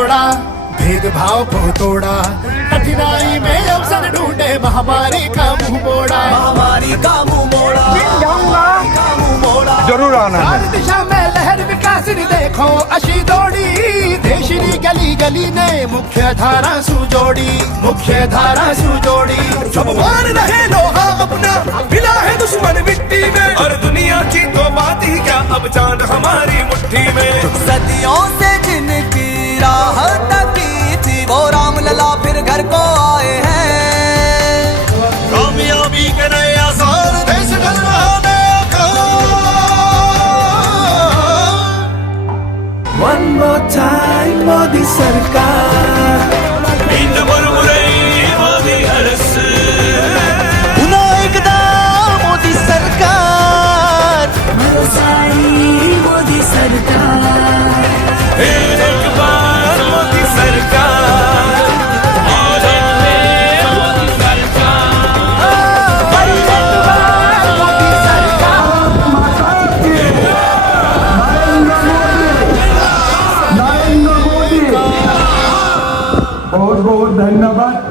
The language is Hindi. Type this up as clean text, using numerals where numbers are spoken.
जोड़ा, भेदभाव को तोड़ा, कठिनाई में अवसर ढूंढे, महामारी का मुंह मोड़ा, महामारी का मुंह मोड़ा, जरूर आना है। हर दिशा में लहर विकास नी देखो अशी दौड़ी, देशनी गली गली ने मुख्य धारा सुजोड़ी, मुख्य धारा सुजोड़ी। सब मान रहे लोहा अपना, मिला है दुश्मन मिट्टी में, और दुनिया की तो बात ही क्या, अब जान हमारी मुट्ठी में। सदियों से जिनकी राह तकी थी, वो राम लला फिर घर को आए हैं। कामयाबी के नए आसार देश ढल रहा One more time मोदी सरकार, मोदी हरस, पुन्हा एकदा मोदी सरकार, मोदी सरकार, एक बार मोदी सरकार, मोदी सरकार, मोदी बहुत बहुत धन्यवाद।